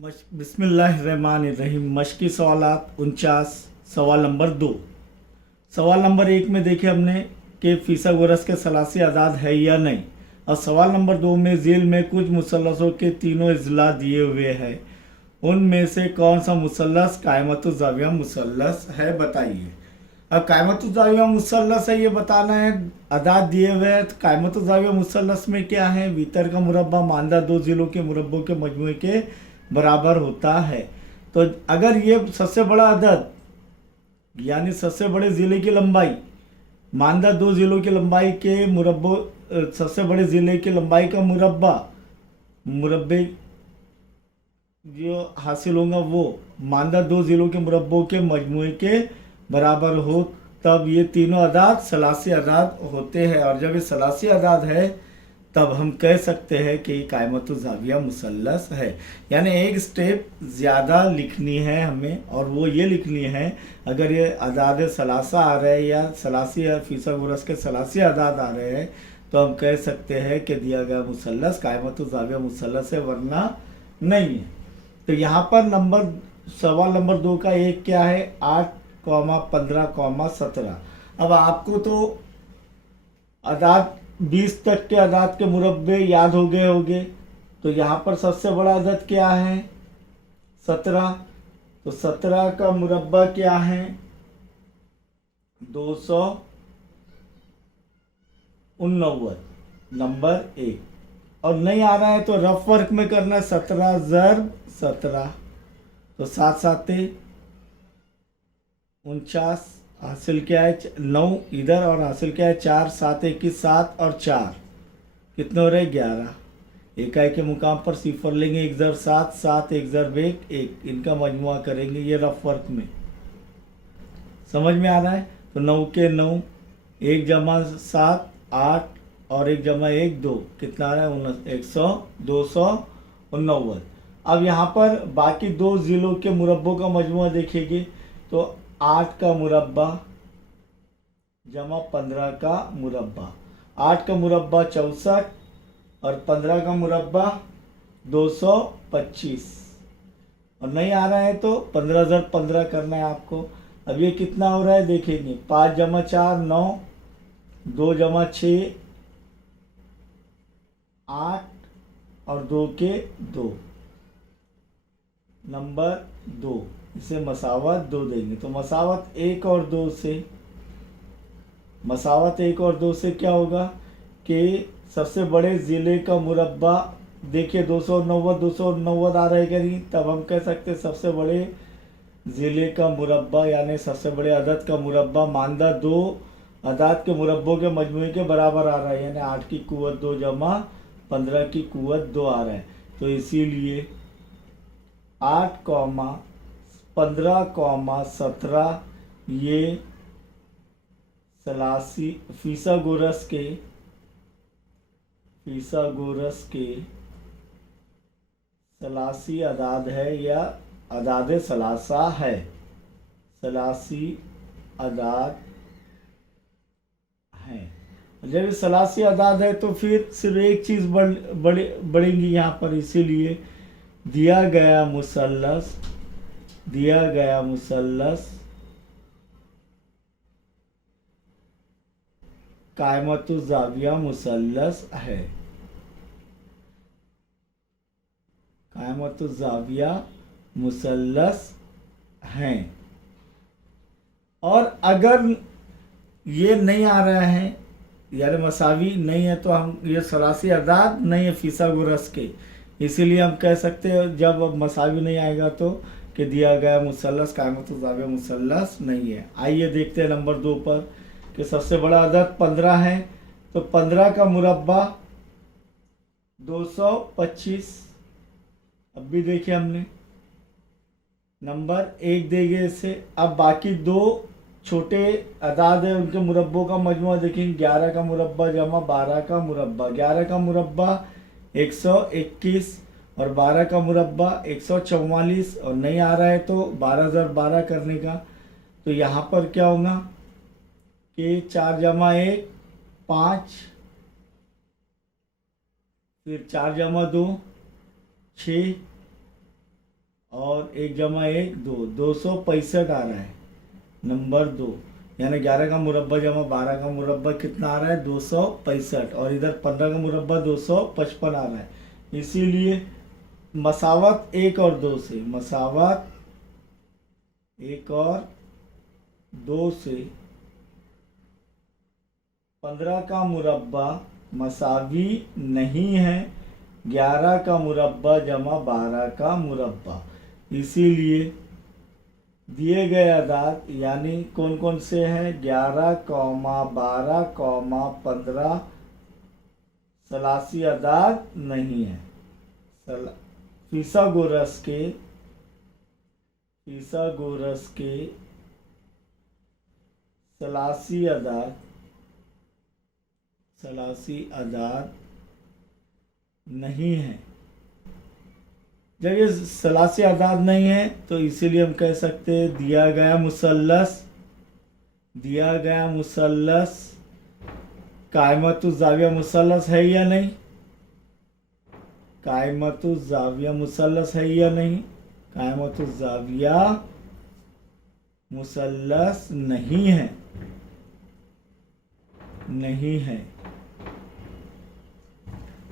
बिस्मिल्लाहिर्रहमानिर्रहीम। मशकी सवालात 49। सवाल नंबर 2। सवाल नंबर 1 में देखे हमने कि फीसागोरस के सलासी आदाद है या नहीं, और सवाल नंबर 2 में झील में कुछ मुसल्लसों के तीनों अजला दिए हुए हैं। उनमें से कौन सा मुसल्लस कायमतुज़्ज़ाविया मुसल्लस है, बताइए। अब कायमतुज़्ज़ाविया मुसल्लस है ये बताना है। आदाद दिए हुए हैं तो कायमतुज़्ज़ाविया मुसल्लस में क्या है, वितर का मुरब्बा मानदा दो ज़िलों के मुरब्बों के मजमूए के बराबर होता है। तो अगर ये सबसे बड़ा अदद यानी सबसे बड़े ज़िले की लंबाई मानदा दो ज़िलों की लंबाई के मुरब्बों सबसे बड़े ज़िले की लंबाई का मुरब्बे जो हासिल होगा वो मानदा दो ज़िलों के मुरब्बों के मजमूए के बराबर हो, तब ये तीनों अदाद सलासी अदाद होते हैं। और जब ये सलासी अदाद है तब हम कह सकते हैं कि कायमतुज़्ज़ाविया मुसल्लस है। यानी एक स्टेप ज़्यादा लिखनी है हमें, और वो ये लिखनी है अगर ये अदाद सलासा आ रहे हैं या सलासी या फीसागोरस के सलासी अदाद आ रहे हैं तो हम कह सकते हैं कि दिया गया मुसल्लस कायमतुज़्ज़ाविया मुसल्लस है, वरना नहीं है। तो यहाँ पर सवाल नंबर 2 का एक क्या है, 8, 15, 17। अब आपको तो अदाद 20 तक के अदाद के मुरब्बे याद हो गए होंगे। तो यहाँ पर सबसे बड़ा अदद क्या है, 17। तो 17 का मुरब्बा क्या है, 289, नंबर 1। और नहीं आ रहा है तो रफ वर्क में करना है, 17 ज़र्ब 17। तो 7 7 49, हासिल क्या है 9 इधर, और हासिल क्या है 4, 7 21, 7 और 4 कितने हो रहे 11। इकाई के मुकाम पर सिफर लेंगे, 1 ज़र 7, 7 1 ज़र 1 1, इनका मजमुआ करेंगे ये रफ वर्क में। समझ में आ रहा है। तो 9 के 9, 1 जमा 7 8 और 1 जमा 1 2, कितना आ रहा है 289। अब यहाँ पर बाकी दो ज़िलों के मुरब्बों का मजमुआ देखेंगे तो 8 का मुरब्बा जमा 15 का मुरब्बा, 8 का मुरब्बा 64 और 15 का मुरब्बा 225। और नहीं आ रहा है तो 15 ज़र 15 करना है आपको। अब ये कितना हो रहा है देखेंगे, 5 जमा 4 9, 2 जमा 6 8 और 2 के 2, नंबर 2। इसे मसावत 2 देंगे तो मसावत 1 और 2 से क्या होगा कि सबसे बड़े ज़िले का मुरब्बा देखिए 290 आ रहेगा नहीं, तब हम कह सकते हैं सबसे बड़े ज़िले का मुरब्बा यानी सबसे बड़े अदद का मुरब्बा मानदा दो अदाद के मुरब्बों के मजमूए के बराबर आ रहा है, यानी 8 की कुव्वत 2 जमा 15 की कुव्वत 2 आ रहा है। तो इसीलिए 8, 15, 17 ये सलासी फीसागोरस के सलासी अदाद है या अदाद सलासा है, सलासी अदाद हैं। जब ये सलासी अदाद है तो फिर सिर्फ एक चीज़ बढ़ेंगी यहाँ पर, इसीलिए दिया गया मुसल्लस कायमतुज़्ज़ाविया मुसल्लस है, कायमतुज़्ज़ाविया मुसल्लस हैं। और अगर ये नहीं आ रहा है यानी मसावी नहीं है तो हम ये सलासी अदाद नहीं है फीसागोरस के, इसीलिए हम कह सकते हैं जब मसावी नहीं आएगा तो कि दिया गया मुसल्लस कायमतुज़्ज़ाविया मुसल्लस नहीं है। आइए देखते हैं नंबर 2 पर कि सबसे बड़ा अदद 15 है, तो 15 का मुरब्बा 225। अब भी देखिए हमने नंबर 1 देंगे इसे। अब बाकी दो छोटे अदाद है उनके मुरब्बों का मजमुआ देखेंगे, 11 का मुरब्बा जमा 12 का मुरब्बा, 11 का मुरब्बा 121 और 12 का मुरब्बा 144। और नहीं आ रहा है तो 12 ज़र 12 करने का। तो यहाँ पर क्या होगा कि 4 जमा 1 5, फिर 4 जमा 2 6 और 1 जमा 1 2, 265 आ रहा है नंबर 2। यानी 11 का मुरब्बा जमा 12 का मुरब्बा कितना आ रहा है 265, और इधर 15 का मुरब्बा 255 आ रहा है। इसीलिए मसावत 1 और 2 से, मसावत 1 और 2 से 15 का मुरब्बा मसावी नहीं है 11 का मुरब्बा जमा 12 का मुरब्बा। इसीलिए दिए गए अदाद यानी कौन कौन से हैं 11, 12, 15 सलासी अदाद नहीं है। फिसागोरस के सलासी अदाद नहीं है। जब ये सलासी अदाद नहीं है तो इसीलिए हम कह सकते हैं दिया गया मुसल्लस कायमतुज़्ज़ाविया मुसल्लस है या नहीं, कायमतुज़्ज़ाविया मुसल्लस है या नहीं, कायमतुज़्ज़ाविया मुसल्लस नहीं है।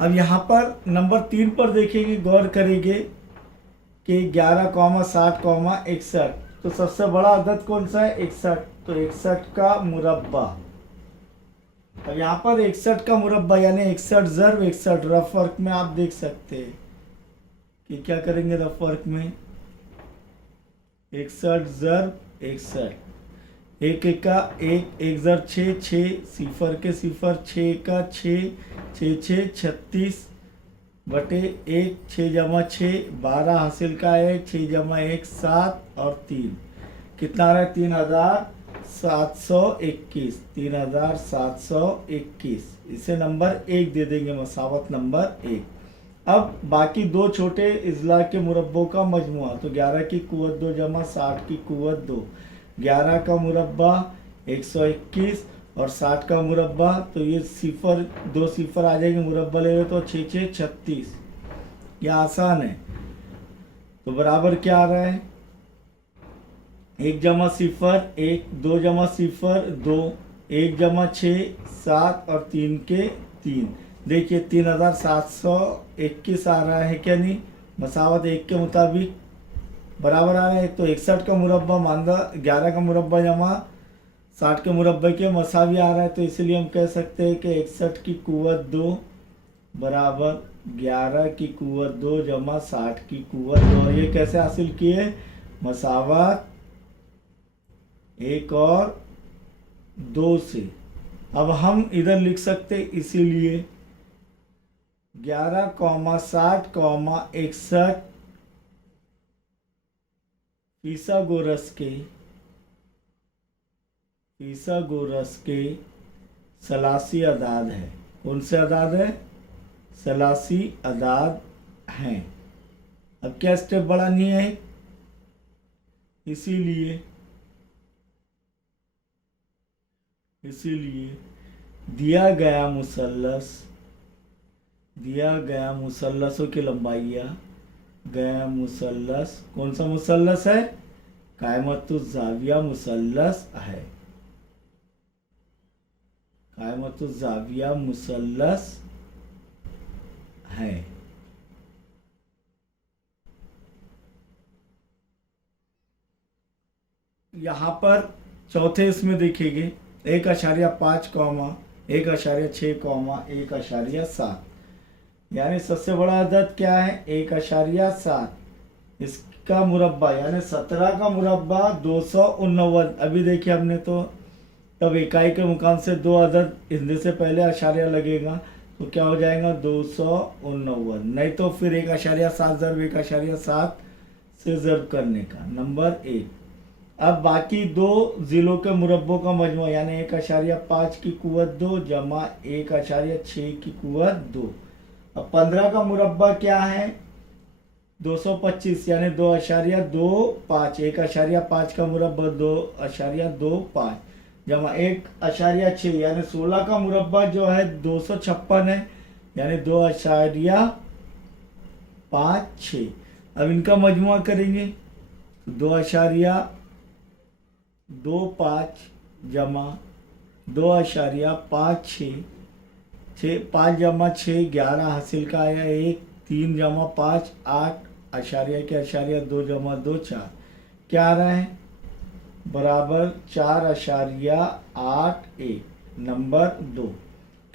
अब यहाँ पर नंबर 3 पर देखेंगे, गौर करेंगे कि 11, 60, 61, तो सबसे बड़ा अदद कौन सा है 61, तो 61 का मुरब्बा। अब यहाँ पर 61 का मुरब्बा यानी 61 ज़र्ब 61, रफ वर्क में आप देख सकते हैं कि क्या करेंगे रफ वर्क में 61 ज़र्ब 61, 1 का 1, 1 ज़र्ब 6, 6 सिफर के सिफर, 6 का 6, 6 6 36 बटे 1, 6 जमा 6 12 हासिल का 1, 6 जमा 1 7 और 3 कितना आ रहा है 3721, 3721। इसे नंबर 1 दे देंगे, मसावत नंबर 1। अब बाकी दो छोटे इजला के मुरब्बों का मजमुआ, तो 11 की कुव्वत 2 जमा 60 की कुव्वत 2, 11 का मुरब्बा 121 और 60 का मुरब्बा, तो ये सिफर 2 सिफर आ जाएंगे, मुरब्बा ले लो तो 6 6 36। ये आसान है। तो बराबर क्या आ रहा है 1 जमा सिफर 1, 2 जमा सिफर 2, 1 जमा 6 7 और 3 के 3। देखिए 3721 आ रहा है क्या नहीं, मसावत 1 के मुताबिक बराबर आ रहा है। तो 61 का मुरब्बा मानदा 11 का मुरब्बा जमा 60 के मुरब्बे के मसावी आ रहा है, तो इसलिए हम कह सकते हैं कि 61 की कुव्वत 2 बराबर 11 की कुव्वत 2 जमा 60 की कुव्वत 2। और ये कैसे हासिल किए, मसावत 1 और 2 से। अब हम इधर लिख सकते इसीलिए 11, 60, 61 फिसागोरस के सलासी अदाद है। कौन से अदाद है, सलासी अदाद हैं। अब क्या स्टेप बढ़ानी है, इसीलिए दिया गया मुसल्लसों की लंबाइयाँ, गया मुसल्लस कौन सा मुसल्लस है, कायमतुज़्ज़ाविया मुसल्लस है, कायमतुज़्ज़ाविया मुसल्लस है। यहाँ पर चौथे इसमें देखेंगे 1.5, 1.6, 1.7, यानी सबसे बड़ा अदद क्या है 1.7। इसका मुरब्बा यानी 17 का मुरब्बा 289। अभी देखिए हमने तो तब इकाई के मुकाम से 2 अदद हिंदी से पहले अशारिया लगेगा तो क्या हो जाएगा 289, नहीं तो फिर 1.7 ज़र्ब 1.7 से ज़र्ब करने का। नंबर 1। अब बाकी 2 ज़िलों के मुरब्बों का मजमू यानी 1.5 की कुव्वत 2 जमा 1.6 की कुव्वत 2। अब 15 का मुरब्बा क्या है 225 यानी 2.25, 1.5 का मुरब्बा 2.25 जमा 1.6 यानी 16 का मुरब्बा जो है 256 है यानी 2.56। अब इनका मजमुआ करेंगे तो 2.25 जमा 2.56, 5 जमा 6 11 हासिल का आया, 1 3 जमा 5 8 आशार्य के आशार्य 2 जमा 2 4, क्या आ रहा है बराबर 4.81 नंबर 2।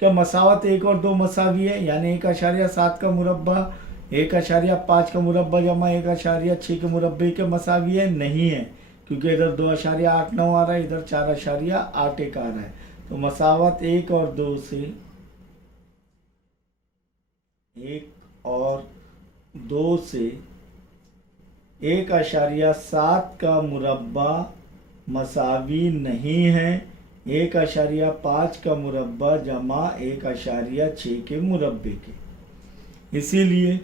क्या मसावत 1 और 2 मसावी है, यानी 1.7 का मुरब्बा 1.5 का मुरब्बा जमा 1.6 के मुरब्बे के मसावी है? नहीं है, क्योंकि इधर 2.89 आ रहा है, इधर 4.81 आ रहा है। तो मसावत 1 और 2 से 1.7 का मुरब्बा मसावी नहीं है 1.5 का मुरब्बा जमा 1.6 के मुरब्बे के। इसीलिए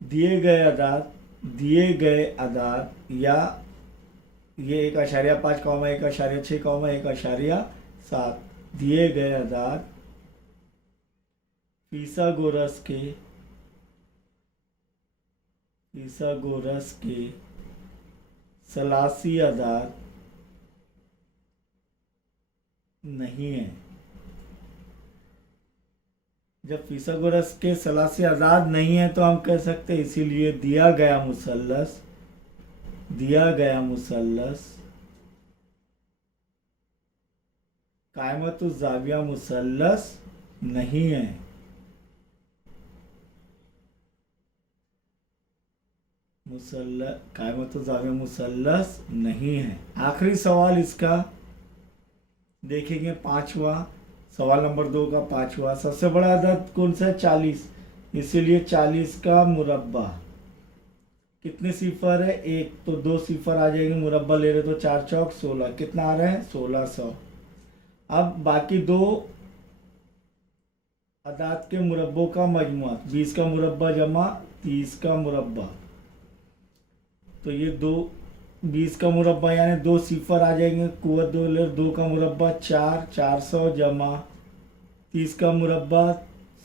दिए गए आधार या ये 1.5 कॉमा 1.6 कॉमा 1.7 दिए गए आधार फिसागोरस के सलासी आधार नहीं है। जब फिसागोरस के सलासी आजाद नहीं है तो हम कह सकते हैं, इसीलिए दिया गया मुसल्लस कायमतुज़ ज़ाविया मुसल्लस नहीं है। कायमतुज़ ज़ाविया मुसल्लस नहीं है। आखिरी सवाल इसका देखेंगे, 5वां सवाल नंबर 2 का 5वां। सबसे बड़ा अदद कौन सा है? 40। इसीलिए 40 का मुरब्बा कितने सिफर है? 1, तो 2 सिफर आ जाएंगे, मुरब्बा ले रहे तो 4 चौक 16, कितना आ रहा है? 1600। अब बाकी 2 अदाद के मुरब्बों का मजमुआ, 20 का मुरब्बा जमा 30 का मुरब्बा, तो ये 20 का मुरब्बा यानी 2 सिफर आ जाएंगे, कुव्वत 2 का मुरब्बा 400 जमा 30 का मुरब्बा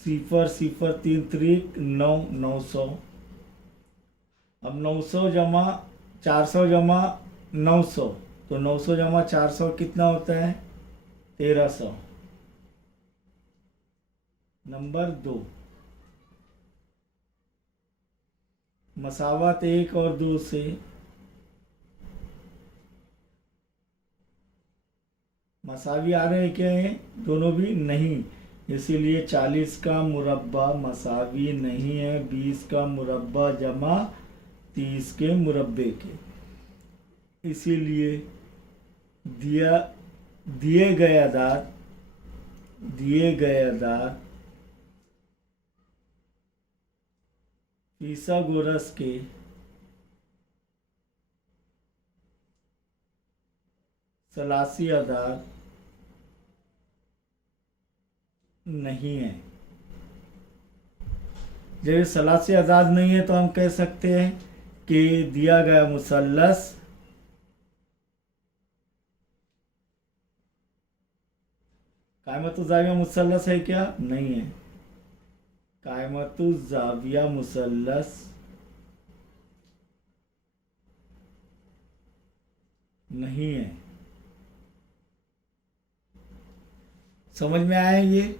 सिफर 3 त्रिक 900। अब 900 जमा 400 जमा 900, तो 900 जमा 400 कितना होता है? 1300 नंबर 2। मसावत 1 और 2 से मसावी आ रहे हैं क्या है? दोनों भी नहीं, इसीलिए 40 का मुरब्बा मसावी नहीं है 20 का मुरब्बा जमा 30 के मुरब्बे के। इसीलिए दिए गए आधार फिसागोरस के सलासी आधार नहीं है। जब सलासी आजाद नहीं है तो हम कह सकते हैं कि दिया गया मुसल्लस कायमतुज़ ज़ाविया मुसल्लस है क्या? नहीं है, कायमतुज़ ज़ाविया मुसल्लस नहीं है। समझ में आया ये?